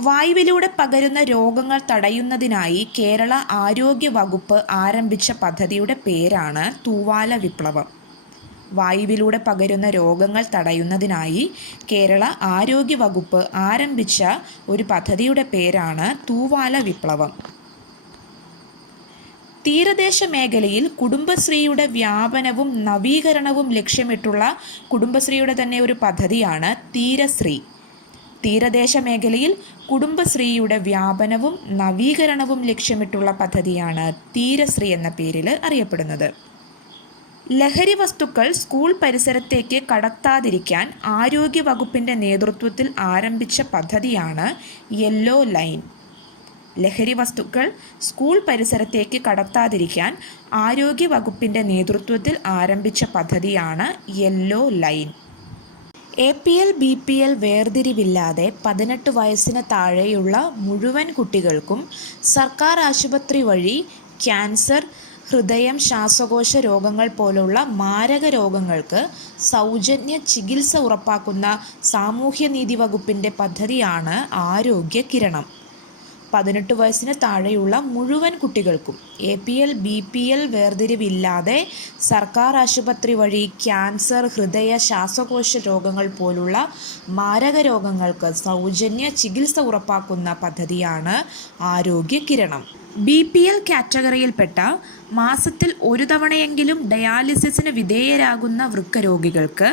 വായുവിലൂടെ പകരുന്ന രോഗങ്ങൾ തടയുന്നതിനായി കേരള ആരോഗ്യ വകുപ്പ് ആരംഭിച്ച പദ്ധതിയുടെ പേരാണ് തൂവാല വിപ്ലവം. വായുവിലൂടെ പകരുന്ന രോഗങ്ങൾ തടയുന്നതിനായി കേരള ആരോഗ്യ വകുപ്പ് ആരംഭിച്ച ഒരു പദ്ധതിയുടെ പേരാണ് തൂവാല വിപ്ലവം. തീരദേശ മേഖലയിൽ കുടുംബശ്രീയുടെ വ്യാപനവും നവീകരണവും ലക്ഷ്യമിട്ടുള്ള കുടുംബശ്രീയുടെ തന്നെ ഒരു പദ്ധതിയാണ് തീരശ്രീ. തീരദേശ മേഖലയിൽ കുടുംബശ്രീയുടെ വ്യാപനവും നവീകരണവും ലക്ഷ്യമിട്ടുള്ള പദ്ധതിയാണ് തീരശ്രീ എന്ന പേരിൽ അറിയപ്പെടുന്നത്. ലഹരി വസ്തുക്കൾ സ്കൂൾ പരിസരത്തേക്ക് കടത്താതിരിക്കാൻ ആരോഗ്യ വകുപ്പിൻ്റെ നേതൃത്വത്തിൽ ആരംഭിച്ച പദ്ധതിയാണ് യെല്ലോ ലൈൻ. ലഹരി വസ്തുക്കൾ സ്കൂൾ പരിസരത്തേക്ക് കടത്താതിരിക്കാൻ ആരോഗ്യ വകുപ്പിൻ്റെ നേതൃത്വത്തിൽ ആരംഭിച്ച പദ്ധതിയാണ് യെല്ലോ ലൈൻ. APL BPL വേർതിരിവില്ലാതെ 18 വയസ്സിന് താഴെയുള്ള മുഴുവൻ കുട്ടികൾക്കും സർക്കാർ ആശുപത്രി വഴി ക്യാൻസർ, ഹൃദയം, ശ്വാസകോശ രോഗങ്ങൾ പോലുള്ള മാരക രോഗങ്ങൾക്ക് സൗജന്യ ചികിത്സ ഉറപ്പാക്കുന്ന സാമൂഹ്യനീതി വകുപ്പിൻ്റെ പദ്ധതിയാണ് ആരോഗ്യ കിരണം. 18 വയസ്സിന് താഴെയുള്ള മുഴുവൻ കുട്ടികൾക്കും APL BPL വേർതിരിവില്ലാതെ സർക്കാർ ആശുപത്രി വഴി ക്യാൻസർ, ഹൃദയ, ശ്വാസകോശ രോഗങ്ങൾ പോലുള്ള മാരക രോഗങ്ങൾക്ക് സൗജന്യ ചികിത്സ ഉറപ്പാക്കുന്ന പദ്ധതിയാണ് ആരോഗ്യ കിരണം. BPL കാറ്റഗറിയിൽപ്പെട്ട മാസത്തിൽ ഒരു തവണയെങ്കിലും ഡയാലിസിസിന് വിധേയരാകുന്ന വൃക്കരോഗികൾക്ക്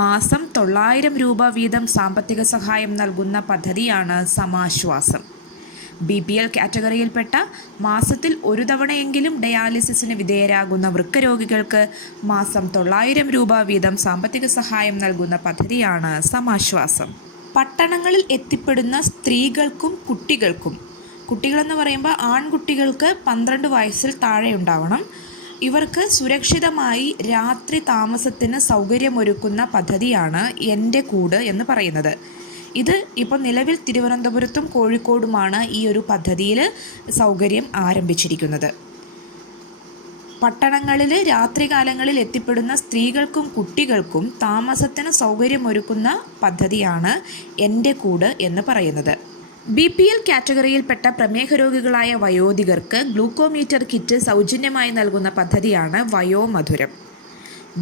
മാസം 900 രൂപ വീതം സാമ്പത്തിക സഹായം നൽകുന്ന പദ്ധതിയാണ് സമാശ്വാസം. BPL കാറ്റഗറിയിൽപ്പെട്ട മാസത്തിൽ ഒരു തവണയെങ്കിലും ഡയാലിസിസിന് വിധേയരാകുന്ന വൃക്കരോഗികൾക്ക് മാസം 900 രൂപ വീതം സാമ്പത്തിക സഹായം നൽകുന്ന പദ്ധതിയാണ് സമാശ്വാസം. പട്ടണങ്ങളിൽ എത്തിപ്പെടുന്ന സ്ത്രീകൾക്കും കുട്ടികളെന്ന് പറയുമ്പോൾ ആൺകുട്ടികൾക്ക് 12 വയസ്സിൽ താഴെ ഉണ്ടാവണം. ഇവർക്ക് സുരക്ഷിതമായി രാത്രി താമസത്തിന് സൗകര്യമൊരുക്കുന്ന പദ്ധതിയാണ് എൻ്റെ കൂട് എന്ന് പറയുന്നത്. ഇത് ഇപ്പോൾ നിലവിൽ തിരുവനന്തപുരത്തും കോഴിക്കോടുമാണ് ഈ ഒരു പദ്ധതിയിൽ സൗകര്യം ആരംഭിച്ചിരിക്കുന്നത്. പട്ടണങ്ങളിൽ രാത്രികാലങ്ങളിൽ എത്തിപ്പെടുന്ന സ്ത്രീകൾക്കും കുട്ടികൾക്കും താമസത്തിന് സൗകര്യമൊരുക്കുന്ന പദ്ധതിയാണ് എൻ്റെ കൂട് എന്ന് പറയുന്നത്. BPL കാറ്റഗറിയിൽപ്പെട്ട പ്രമേഹ രോഗികളായ വയോധികർക്ക് ഗ്ലൂക്കോമീറ്റർ കിറ്റ് സൗജന്യമായി നൽകുന്ന പദ്ധതിയാണ് വയോമധുരം.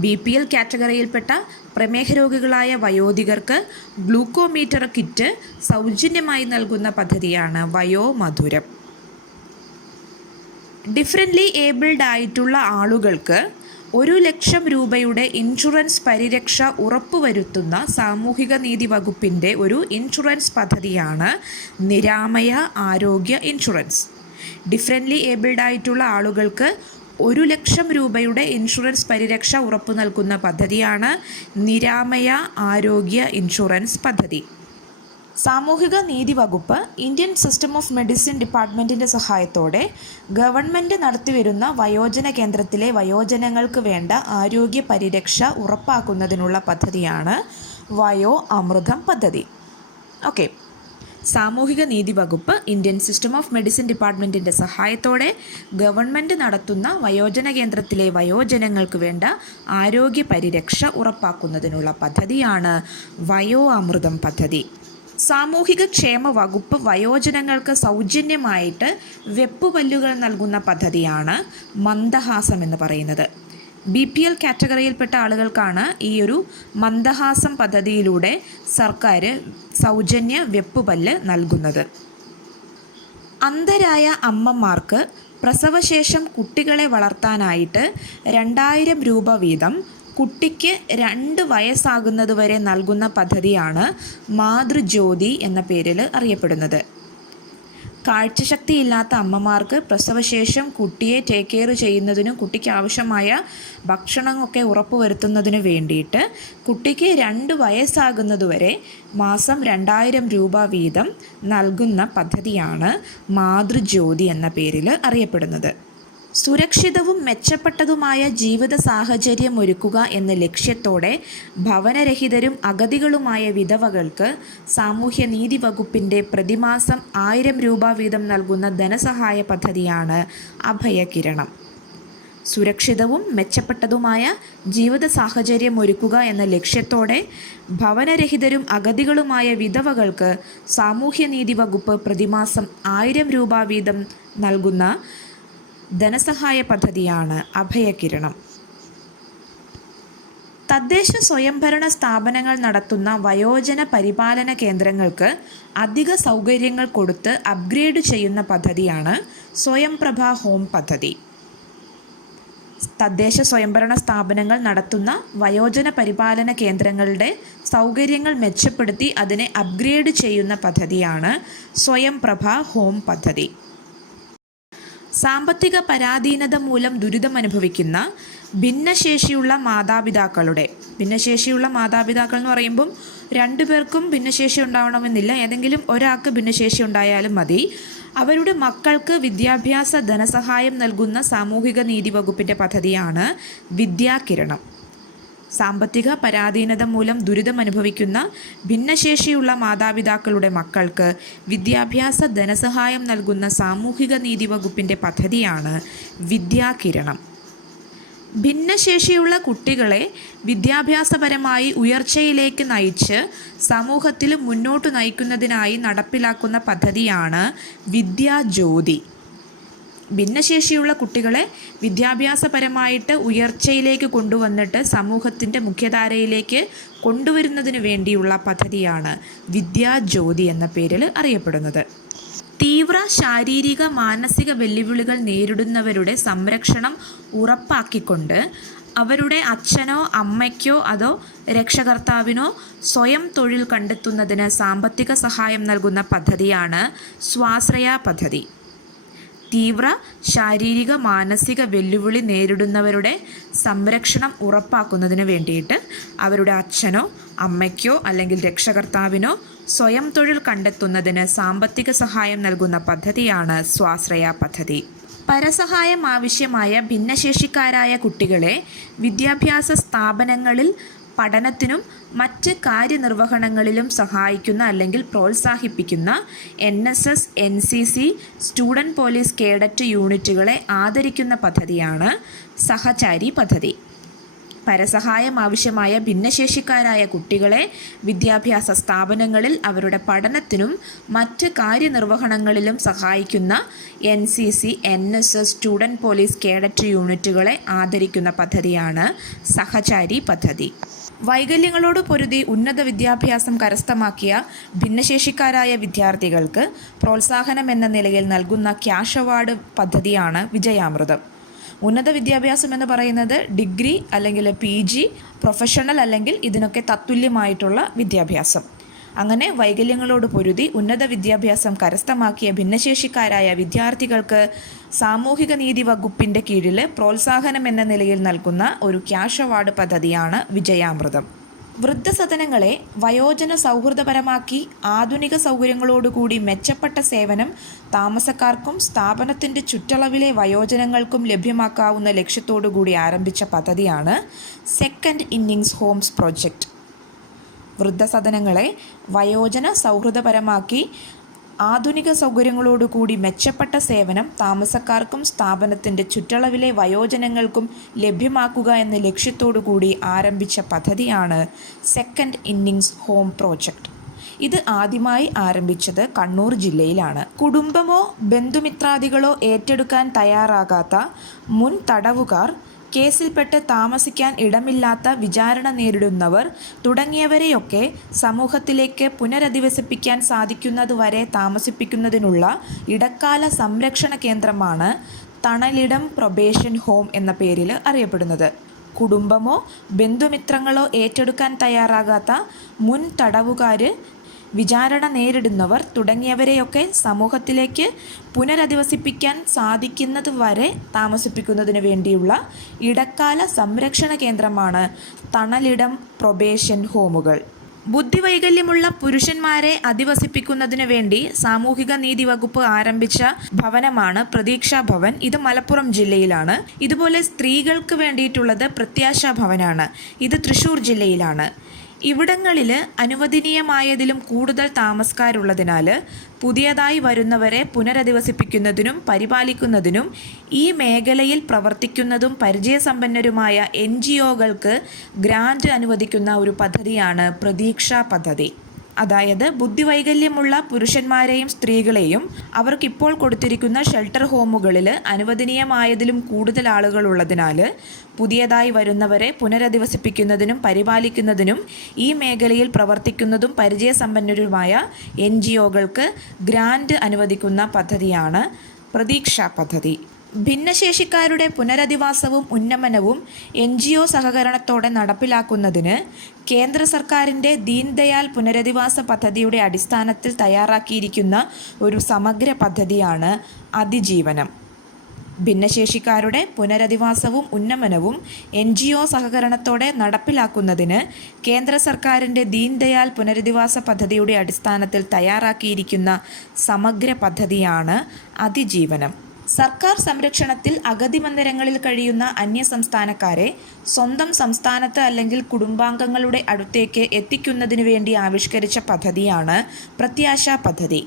BPL കാറ്റഗറിയിൽപ്പെട്ട പ്രമേഹ രോഗികളായ വയോധികർക്ക് ഗ്ലൂക്കോമീറ്റർ കിറ്റ് സൗജന്യമായി നൽകുന്ന പദ്ധതിയാണ് വയോമധുരം. ഡിഫറൻ്റ്ലി ഏബിൾഡ് ആയിട്ടുള്ള ആളുകൾക്ക് 1,00,000 രൂപയുടെ ഇൻഷുറൻസ് പരിരക്ഷ ഉറപ്പുവരുത്തുന്ന സാമൂഹിക നീതി വകുപ്പിൻ്റെ ഒരു ഇൻഷുറൻസ് പദ്ധതിയാണ് നിരാമയ ആരോഗ്യ ഇൻഷുറൻസ്. ഡിഫറൻ്റ്ലി ഏബിൾഡ് ആയിട്ടുള്ള ആളുകൾക്ക് 1,00,000 രൂപയുടെ ഇൻഷുറൻസ് പരിരക്ഷ ഉറപ്പു നൽകുന്ന പദ്ധതിയാണ് നിരാമയ ആരോഗ്യ ഇൻഷുറൻസ് പദ്ധതി. സാമൂഹിക നീതി വകുപ്പ് ഇന്ത്യൻ സിസ്റ്റം ഓഫ് മെഡിസിൻ ഡിപ്പാർട്ട്മെൻറ്റിൻ്റെ സഹായത്തോടെ ഗവൺമെൻറ് നടത്തിവരുന്ന വയോജന കേന്ദ്രത്തിലെ വയോജനങ്ങൾക്ക് വേണ്ട ആരോഗ്യ പരിരക്ഷ ഉറപ്പാക്കുന്നതിനുള്ള പദ്ധതിയാണ് വയോ അമൃതം പദ്ധതി. ഓക്കെ, സാമൂഹിക നീതി വകുപ്പ് ഇന്ത്യൻ സിസ്റ്റം ഓഫ് മെഡിസിൻ ഡിപ്പാർട്ട്മെൻറ്റിൻ്റെ സഹായത്തോടെ ഗവൺമെൻറ് നടത്തുന്ന വയോജന കേന്ദ്രത്തിലെ വയോജനങ്ങൾക്ക് വേണ്ട ആരോഗ്യ പരിരക്ഷ ഉറപ്പാക്കുന്നതിനുള്ള പദ്ധതിയാണ് വയോ അമൃതം പദ്ധതി. സാമൂഹിക ക്ഷേമ വകുപ്പ് വയോജനങ്ങൾക്ക് സൗജന്യമായിട്ട് വെപ്പുപല്ലുകൾ നൽകുന്ന പദ്ധതിയാണ് മന്ദഹാസം എന്ന് പറയുന്നത്. BPL കാറ്റഗറിയിൽപ്പെട്ട ആളുകൾക്കാണ് ഈ ഒരു മന്ദഹാസം പദ്ധതിയിലൂടെ സർക്കാർ സൗജന്യ വെപ്പുപല്ല് നൽകുന്നത്. അന്ധരായ അമ്മമാർക്ക് പ്രസവശേഷം കുട്ടികളെ വളർത്താനായിട്ട് 2,000 രൂപ വീതം കുട്ടിക്ക് 2 വയസ്സാകുന്നതുവരെ നൽകുന്ന പദ്ധതിയാണ് മാതൃജ്യോതി എന്ന പേരിൽ അറിയപ്പെടുന്നത്. കാഴ്ചശക്തിയില്ലാത്ത അമ്മമാർക്ക് പ്രസവശേഷം കുട്ടിയെ ടേക്ക് കെയർ ചെയ്യുന്നതിനും കുട്ടിക്ക് ആവശ്യമായ ഭക്ഷണമൊക്കെ ഉറപ്പുവരുത്തുന്നതിനു വേണ്ടിയിട്ട് കുട്ടിക്ക് 2 വയസ്സാകുന്നതുവരെ മാസം 2,000 രൂപ വീതം നൽകുന്ന പദ്ധതിയാണ് മാതൃജ്യോതി എന്ന പേരിൽ അറിയപ്പെടുന്നത്. സുരക്ഷിതവും മെച്ചപ്പെട്ടതുമായ ജീവിത സാഹചര്യം ഒരുക്കുക എന്ന ലക്ഷ്യത്തോടെ ഭവനരഹിതരും അഗതികളുമായ വിധവകൾക്ക് സാമൂഹ്യനീതി വകുപ്പിൻ്റെ പ്രതിമാസം 1,000 രൂപ വീതം നൽകുന്ന ധനസഹായ പദ്ധതിയാണ് അഭയകിരണം. സുരക്ഷിതവും മെച്ചപ്പെട്ടതുമായ ജീവിത സാഹചര്യം ഒരുക്കുക എന്ന ലക്ഷ്യത്തോടെ ഭവനരഹിതരും അഗതികളുമായ വിധവകൾക്ക് സാമൂഹ്യനീതി വകുപ്പ് പ്രതിമാസം 1,000 രൂപ വീതം നൽകുന്ന ധനസഹായ പദ്ധതിയാണ് അഭയകിരണം. തദ്ദേശ സ്വയംഭരണ സ്ഥാപനങ്ങൾ നടത്തുന്ന വയോജന പരിപാലന കേന്ദ്രങ്ങൾക്ക് അധിക സൗകര്യങ്ങൾ കൊടുത്ത് അപ്ഗ്രേഡ് ചെയ്യുന്ന പദ്ധതിയാണ് സ്വയംപ്രഭ ഹോം പദ്ധതി. തദ്ദേശ സ്വയംഭരണ സ്ഥാപനങ്ങൾ നടത്തുന്ന വയോജന പരിപാലന കേന്ദ്രങ്ങളുടെ സൗകര്യങ്ങൾ മെച്ചപ്പെടുത്തി അതിനെ അപ്ഗ്രേഡ് ചെയ്യുന്ന പദ്ധതിയാണ് സ്വയംപ്രഭ ഹോം പദ്ധതി. സാമ്പത്തിക പരാധീനത മൂലം ദുരിതമനുഭവിക്കുന്ന ഭിന്നശേഷിയുള്ള മാതാപിതാക്കൾ എന്ന് പറയുമ്പം 2 പേർക്കും ഭിന്നശേഷി ഉണ്ടാവണമെന്നില്ല, ഏതെങ്കിലും ഒരാൾക്ക് ഭിന്നശേഷി ഉണ്ടായാലും മതി. അവരുടെ മക്കൾക്ക് വിദ്യാഭ്യാസ ധനസഹായം നൽകുന്ന സാമൂഹിക നീതി വകുപ്പിൻ്റെ പദ്ധതിയാണ് വിദ്യാകിരണം. സാമ്പത്തിക പരാധീനത മൂലം ദുരിതമനുഭവിക്കുന്ന ഭിന്നശേഷിയുള്ള മാതാപിതാക്കളുടെ മക്കൾക്ക് വിദ്യാഭ്യാസ ധനസഹായം നൽകുന്ന സാമൂഹിക നീതി വകുപ്പിൻ്റെ പദ്ധതിയാണ് വിദ്യാകിരണം. ഭിന്നശേഷിയുള്ള കുട്ടികളെ വിദ്യാഭ്യാസപരമായി ഉയർച്ചയിലേക്ക് നയിച്ച് സമൂഹത്തിൽ മുന്നോട്ട് നയിക്കുന്നതിനായി നടപ്പിലാക്കുന്ന പദ്ധതിയാണ് വിദ്യാജ്യോതി. ഭിന്നശേഷിയുള്ള കുട്ടികളെ വിദ്യാഭ്യാസപരമായിട്ട് ഉയർച്ചയിലേക്ക് കൊണ്ടുവന്നിട്ട് സമൂഹത്തിൻ്റെ മുഖ്യധാരയിലേക്ക് കൊണ്ടുവരുന്നതിന് വേണ്ടിയുള്ള പദ്ധതിയാണ് വിദ്യാജ്യോതി എന്ന പേരിൽ അറിയപ്പെടുന്നത്. തീവ്ര ശാരീരിക മാനസിക വെല്ലുവിളികൾ നേരിടുന്നവരുടെ സംരക്ഷണം ഉറപ്പാക്കിക്കൊണ്ട് അവരുടെ അച്ഛനോ അമ്മയ്ക്കോ അതോ രക്ഷകർത്താവിനോ സ്വയം തൊഴിൽ കണ്ടെത്തുന്നതിന് സാമ്പത്തിക സഹായം നൽകുന്ന പദ്ധതിയാണ് സ്വാശ്രയ പദ്ധതി. തീവ്ര ശാരീരിക മാനസിക വെല്ലുവിളി നേരിടുന്നവരുടെ സംരക്ഷണം ഉറപ്പാക്കുന്നതിന് വേണ്ടിയിട്ട് അവരുടെ അച്ഛനോ അമ്മയ്ക്കോ അല്ലെങ്കിൽ രക്ഷകർത്താവിനോ സ്വയം തൊഴിൽ കണ്ടെത്തുന്നതിന് സാമ്പത്തിക സഹായം നൽകുന്ന പദ്ധതിയാണ് സ്വാശ്രയ പദ്ധതി. പരസഹായം ആവശ്യമായ ഭിന്നശേഷിക്കാരായ കുട്ടികളെ വിദ്യാഭ്യാസ സ്ഥാപനങ്ങളിൽ പഠനത്തിനും മറ്റ് കാര്യനിർവഹണങ്ങളിലും സഹായിക്കുന്ന അല്ലെങ്കിൽ പ്രോത്സാഹിപ്പിക്കുന്ന NSS, NCC, student police cadet യൂണിറ്റുകളെ ആദരിക്കുന്ന പദ്ധതിയാണ് സഹചാരി പദ്ധതി. പരസഹായം ആവശ്യമായ ഭിന്നശേഷിക്കാരായ കുട്ടികളെ വിദ്യാഭ്യാസ സ്ഥാപനങ്ങളിൽ അവരുടെ പഠനത്തിനും മറ്റ് കാര്യനിർവഹണങ്ങളിലും സഹായിക്കുന്ന NCC, NSS, student police cadet യൂണിറ്റുകളെ ആദരിക്കുന്ന പദ്ധതിയാണ് സഹചാരി പദ്ധതി. വൈകല്യങ്ങളോട് പൊരുതി ഉന്നത വിദ്യാഭ്യാസം കരസ്ഥമാക്കിയ ഭിന്നശേഷിക്കാരായ വിദ്യാർത്ഥികൾക്ക് പ്രോത്സാഹനം എന്ന നിലയിൽ നൽകുന്ന ക്യാഷ് അവാർഡ് പദ്ധതിയാണ് വിജയാമൃതം. ഉന്നത വിദ്യാഭ്യാസം എന്ന് പറയുന്നത് ഡിഗ്രി അല്ലെങ്കിൽ PG, പ്രൊഫഷണൽ അല്ലെങ്കിൽ ഇതിനൊക്കെ തത്തുല്യമായിട്ടുള്ള വിദ്യാഭ്യാസം. അങ്ങനെ വൈകല്യങ്ങളോട് പൊരുതി ഉന്നത വിദ്യാഭ്യാസം കരസ്ഥമാക്കിയ ഭിന്നശേഷിക്കാരായ വിദ്യാർത്ഥികൾക്ക് സാമൂഹിക നീതി വകുപ്പിൻ്റെ കീഴിൽ പ്രോത്സാഹനം എന്ന നിലയിൽ നൽകുന്ന ഒരു ക്യാഷ് അവാർഡ് പദ്ധതിയാണ് വിജയാമൃതം. വൃദ്ധസദനങ്ങളെ വയോജന സൗഹൃദപരമാക്കി ആധുനിക സൗകര്യങ്ങളോടുകൂടി മെച്ചപ്പെട്ട സേവനം താമസക്കാർക്കും സ്ഥാപനത്തിൻ്റെ ചുറ്റളവിലെ വയോജനങ്ങൾക്കും ലഭ്യമാക്കാവുന്ന ലക്ഷ്യത്തോടുകൂടി ആരംഭിച്ച പദ്ധതിയാണ് സെക്കൻഡ് ഇന്നിങ്സ് ഹോംസ് പ്രോജക്റ്റ്. വൃദ്ധസദനങ്ങളെ വയോജന സൗഹൃദപരമാക്കി ആധുനിക സൗകര്യങ്ങളോടുകൂടി മെച്ചപ്പെട്ട സേവനം താമസക്കാർക്കും സ്ഥാപനത്തിൻ്റെ ചുറ്റളവിലെ വയോജനങ്ങൾക്കും ലഭ്യമാക്കുക എന്ന ലക്ഷ്യത്തോടുകൂടി ആരംഭിച്ച പദ്ധതിയാണ് സെക്കൻഡ് ഇന്നിങ്സ് ഹോം പ്രോജക്റ്റ്. ഇത് ആദ്യമായി ആരംഭിച്ചത് കണ്ണൂർ ജില്ലയിലാണ്. കുടുംബമോ ബന്ധുമിത്രാദികളോ ഏറ്റെടുക്കാൻ തയ്യാറാകാത്ത മുൻ തടവുകാർ, കേസിൽപ്പെട്ട് താമസിക്കാൻ ഇടമില്ലാത്ത വിചാരണ നേരിടുന്നവർ തുടങ്ങിയവരെയൊക്കെ സമൂഹത്തിലേക്ക് പുനരധിവസിപ്പിക്കാൻ സാധിക്കുന്നതുവരെ താമസിപ്പിക്കുന്നതിനുള്ള ഇടക്കാല സംരക്ഷണ കേന്ദ്രമാണ് തണലിടം പ്രൊബേഷൻ ഹോം എന്ന പേരിൽ അറിയപ്പെടുന്നത്. കുടുംബമോ ബന്ധുമിത്രങ്ങളോ ഏറ്റെടുക്കാൻ തയ്യാറാകാത്ത മുൻ തടവുകാർ, വിചാരണ നേരിടുന്നവർ തുടങ്ങിയവരെയൊക്കെ സമൂഹത്തിലേക്ക് പുനരധിവസിപ്പിക്കാൻ സാധിക്കുന്നത് വരെ താമസിപ്പിക്കുന്നതിന് വേണ്ടിയുള്ള ഇടക്കാല സംരക്ഷണ കേന്ദ്രമാണ് തണലിടം പ്രൊബേഷൻ ഹോമുകൾ. ബുദ്ധിവൈകല്യമുള്ള പുരുഷന്മാരെ അധിവസിപ്പിക്കുന്നതിന് വേണ്ടി സാമൂഹിക നീതി വകുപ്പ് ആരംഭിച്ച ഭവനമാണ് പ്രതീക്ഷാ ഭവൻ. ഇത് മലപ്പുറം ജില്ലയിലാണ്. ഇതുപോലെ സ്ത്രീകൾക്ക് വേണ്ടിയിട്ടുള്ളത് പ്രത്യാശ ഭവനാണ്. ഇത് തൃശ്ശൂർ ജില്ലയിലാണ്. ഇവിടങ്ങളിൽ അനുവദനീയമായതിലും കൂടുതൽ താമസക്കാരുള്ളതിനാൽ പുതിയതായി വരുന്നവരെ പുനരധിവസിപ്പിക്കുന്നതിനും പരിപാലിക്കുന്നതിനും ഈ മേഖലയിൽ പ്രവർത്തിക്കുന്നതും പരിചയസമ്പന്നരുമായ NGOകൾക്ക് ഗ്രാന്റ് അനുവദിക്കുന്ന ഒരു പദ്ധതിയാണ് പ്രതീക്ഷാ പദ്ധതി. അതായത് ബുദ്ധിവൈകല്യമുള്ള പുരുഷന്മാരെയും സ്ത്രീകളെയും അവർക്കിപ്പോൾ കൊടുത്തിരിക്കുന്ന ഷെൽട്ടർ ഹോമുകളിൽ അനുവദനീയമായതിലും കൂടുതൽ ആളുകൾ ഉള്ളതിനാൽ പുതിയതായി വരുന്നവരെ പുനരധിവസിപ്പിക്കുന്നതിനും പരിപാലിക്കുന്നതിനും ഈ മേഖലയിൽ പ്രവർത്തിക്കുന്നതും പരിചയസമ്പന്നരുമായ NGOകൾക്ക് ഗ്രാന്റ് അനുവദിക്കുന്ന പദ്ധതിയാണ് പ്രതീക്ഷാ പദ്ധതി. ഭിന്നശേഷിക്കാരുടെ പുനരധിവാസവും ഉന്നമനവും NGO സഹകരണത്തോടെ നടപ്പിലാക്കുന്നതിന് കേന്ദ്ര സർക്കാരിൻ്റെ ദീൻ ദയാൽ പുനരധിവാസ പദ്ധതിയുടെ അടിസ്ഥാനത്തിൽ തയ്യാറാക്കിയിരിക്കുന്ന ഒരു സമഗ്ര പദ്ധതിയാണ് അതിജീവനം. ഭിന്നശേഷിക്കാരുടെ പുനരധിവാസവും ഉന്നമനവും NGO സഹകരണത്തോടെ നടപ്പിലാക്കുന്നതിന് കേന്ദ്ര സർക്കാരിൻ്റെ ദീൻ ദയാൽ പുനരധിവാസ പദ്ധതിയുടെ അടിസ്ഥാനത്തിൽ തയ്യാറാക്കിയിരിക്കുന്ന സമഗ്ര പദ്ധതിയാണ് അതിജീവനം. സർക്കാർ സംരക്ഷണത്തിൽ അഗതി മന്ദിരങ്ങളിൽ കഴിയുന്ന അന്യസംസ്ഥാനക്കാരെ സ്വന്തം സംസ്ഥാനത്ത് അല്ലെങ്കിൽ കുടുംബാംഗങ്ങളുടെ അടുത്തേക്ക് എത്തിക്കുന്നതിന് വേണ്ടി ആവിഷ്കരിച്ച പദ്ധതിയാണ് പ്രത്യാശ പദ്ധതി.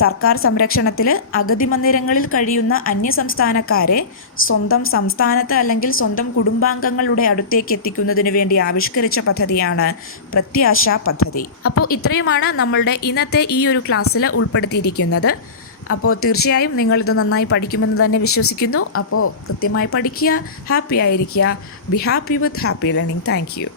സർക്കാർ സംരക്ഷണത്തിൽ അഗതി മന്ദിരങ്ങളിൽ കഴിയുന്ന അന്യസംസ്ഥാനക്കാരെ സ്വന്തം സംസ്ഥാനത്ത് അല്ലെങ്കിൽ സ്വന്തം കുടുംബാംഗങ്ങളുടെ അടുത്തേക്ക് എത്തിക്കുന്നതിന് വേണ്ടി ആവിഷ്കരിച്ച പദ്ധതിയാണ് പ്രത്യാശ പദ്ധതി. അപ്പോൾ ഇത്രയുമാണ് നമ്മളുടെ ഇന്നത്തെ ഈ ഒരു ക്ലാസ്സിൽ ഉൾപ്പെടുത്തിയിരിക്കുന്നത്. അപ്പോൾ തീർച്ചയായും നിങ്ങളിത് നന്നായി പഠിക്കുമെന്ന് തന്നെ വിശ്വസിക്കുന്നു. അപ്പോൾ കൃത്യമായി പഠിക്കുക, ഹാപ്പി ആയിരിക്കുക. Be happy with happy learning. Thank you.